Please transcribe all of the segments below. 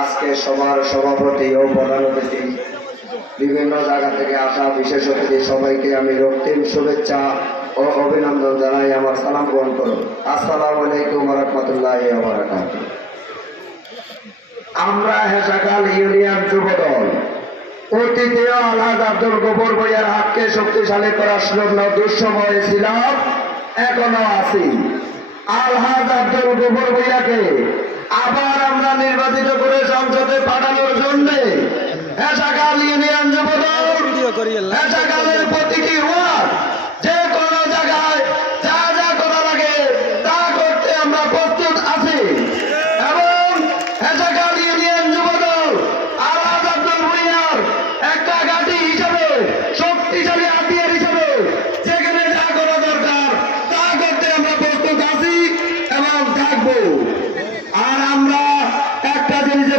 আজকে সবার সভাপতি ও প্রধান অতিথি বিভিন্ন জায়গা থেকে আসা বিশেষ অতিথি, সবাইকে আমি রক্তিম শুভেচ্ছা ও অভিনন্দন জানাই, আমার সালাম গ্রহণ করুন। আসসালামু আলাইকুম রহমতুল্লাহ আমরা হেসাকাল ইউনিয়ন যুবদল অতীতীয় আলহাজ আব্দুল গোবর বইয়ের হাতকে শক্তিশালী করার জন্য দুঃসময় ছিলাম এখনও আছি। আলহাজ আব্দুল গোবর বইয়াকে আবার আমরা নির্বাচিত করে সংসদে পাঠানোর জন্য হেসাকাল ইউনিয়ন যুবদল হেসাকালের প্রতিটি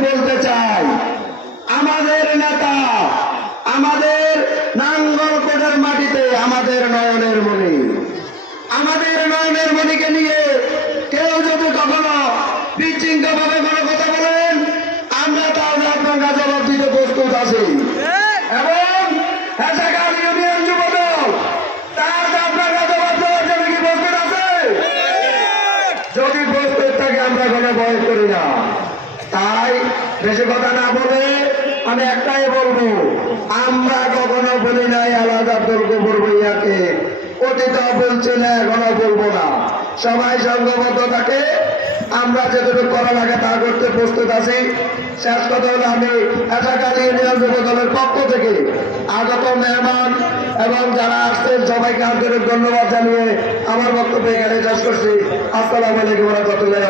বলতে চাই। আমাদের নেতা আমাদের নাঙ্গলকোটের মাটিতে আমাদের নয়নের মণি আমাদের নয়নের মণিকে নিয়ে কেউ যদি কখনো বিচ্ছিন্ন ভাবে কোনো কথা বলেন আমরা তাহলে আপনার জবাব দিতে প্রস্তুত আছি। এবং হেসাকাল ইউনিয়ন যুবদল তার আপনার জবাব দেওয়ার জন্য কি প্রস্তুত আছে? যদি প্রস্তুত থাকে আমরা কোনো ভয় করি না তাই বেশি কথা না বলে আমি একটাই বলব, আমরা কখনো বলি নাই আলাদা আব্দুল গোবর ভইয়াকে। অতীত বলছি না এখনও বলব না। সবাই সংঘবদ্ধ থাকে। আমরা যেটুকু করা লাগে তা করতে প্রস্তুত আছি। শেষ কথা হলো আমি এটাকালী ইউনিয়ন যুব দলের পক্ষ থেকে আগত মেহমান এবং যারা আসছেন, সবাইকে আন্তরিক ধন্যবাদ জানিয়ে আমার বক্তব্য এখানে শেষ করছি। আসসালামু আলাইকুম রহমতুল্লাহ